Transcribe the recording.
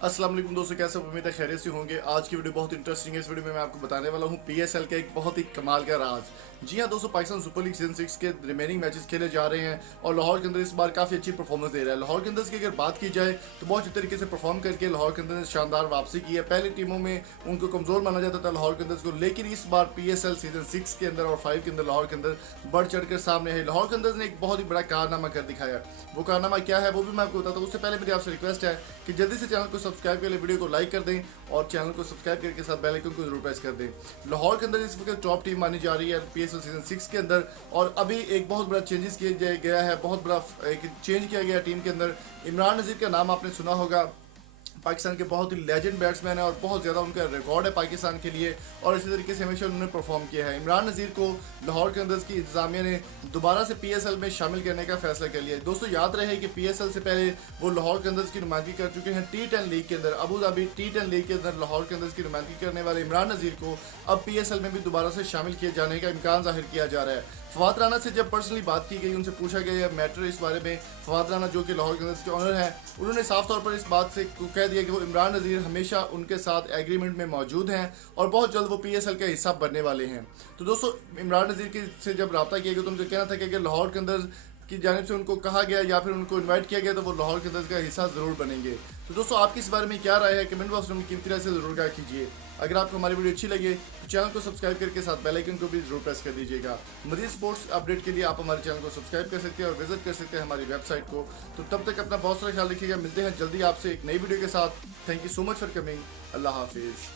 अस्सलाम वालेकुम दोस्तों, कैसे उम्मीद है खैरियत से होंगे। आज की वीडियो बहुत इंटरेस्टिंग है। इस वीडियो में मैं आपको बताने वाला हूं पीएसएल का एक बहुत ही कमाल का राज। जी हां दोस्तों, पाकिस्तान सुपर लीग सीजन 6 के रिमेनिंग मैचेस खेले जा रहे हैं और लाहौर के अंदर इस बार काफ़ी अच्छी परफॉर्मेंस दे रहा है। लाहौर के अंदर की अगर बात की जाए तो बहुत अच्छी तरीके से परफॉर्म करके लाहौर के अंदर ने शानदार वापसी की है। पहली टीमों में उनको कमज़ोर माना जाता था लाहौर के अंदर को, लेकिन इस बार पीएसएल सीजन 6 के अंदर और 5 के अंदर लाहौर के अंदर बढ़ चढ़ कर सामने है। लाहौर के अंदर ने एक बहुत ही बड़ा कारनामा कर दिखाया। वो कारनामा क्या है वो भी मैं आपको बताता हूँ। उससे पहले मेरी आपसे रिक्वेस्ट है कि जल्दी से चैनल को सब्सक्राइब कर ले, वीडियो को लाइक कर दें और चैनल को सब्सक्राइब करके साथ बेल आइकन को जरूर प्रेस कर दें। लाहौर के अंदर इस वक्त टॉप टीम मानी जा रही है पीएसएल सीजन 6 के अंदर, और अभी एक बहुत बड़ा चेंजेस किया गया है, बहुत बड़ा एक चेंज किया गया टीम के अंदर। इमरान नज़ीर का नाम आपने सुना होगा। पाकिस्तान के बहुत ही लेजेंड बैट्समैन है और बहुत ज़्यादा उनका रिकॉर्ड है पाकिस्तान के लिए, और इसी तरीके से हमेशा उन्होंने परफॉर्म किया है। इमरान नज़ीर को लाहौर के अंदर की इंतजामिया ने दोबारा से पीएसएल में शामिल करने का फैसला कर लिया है। दोस्तों याद रहे कि पीएसएल से पहले वो लाहौर के अंदर की नुमाइंदगी कर चुके हैं T10 लीग के अंदर। अबू धाबी T10 लीग के अंदर लाहौर के अंदर की नुमाइंदगी करने वाले इमरान नज़ीर को अब पीएसएल में भी दोबारा से शामिल किए जाने का इम्कान जाहिर किया जा रहा है। फवाद राना से जब पर्सनली बात की गई, उनसे पूछा गया मैटर इस बारे में, फवाद राना जो कि लाहौर के अंदर के ऑनर हैं, उन्होंने साफ तौर पर इस बात से कह दिया कि वो इमरान नज़ीर हमेशा उनके साथ एग्रीमेंट में मौजूद हैं और बहुत जल्द वो पीएसएल का हिस्सा बनने वाले हैं। तो दोस्तों इमरान नज़ीर के से जब रब्ता किया गया तो उनका कहना था कि अगर लाहौर के अंदर की जानिब से उनको कहा गया या फिर उनको इनवाइट किया गया तो वो लाहौर के अंदर का हिस्सा ज़रूर बनेंगे। तो दोस्तों आपकी इस बारे में क्या राय है, कमेंट बॉक्स में कीमती राय से ज़रूर क्या कीजिए। अगर आपको हमारी वीडियो अच्छी लगे तो चैनल को सब्सक्राइब करके साथ बेल आइकन को भी जरूर प्रेस कर दीजिएगा। मज़ीद स्पोर्ट्स अपडेट के लिए आप हमारे चैनल को सब्सक्राइब कर सकते हैं और विजिट कर सकते हैं हमारी वेबसाइट को। तो तब तक अपना बहुत सारा ख्याल रखिएगा। मिलते हैं जल्दी आपसे एक नई वीडियो के साथ। Thank you so much for coming. अल्लाह हाफिज़।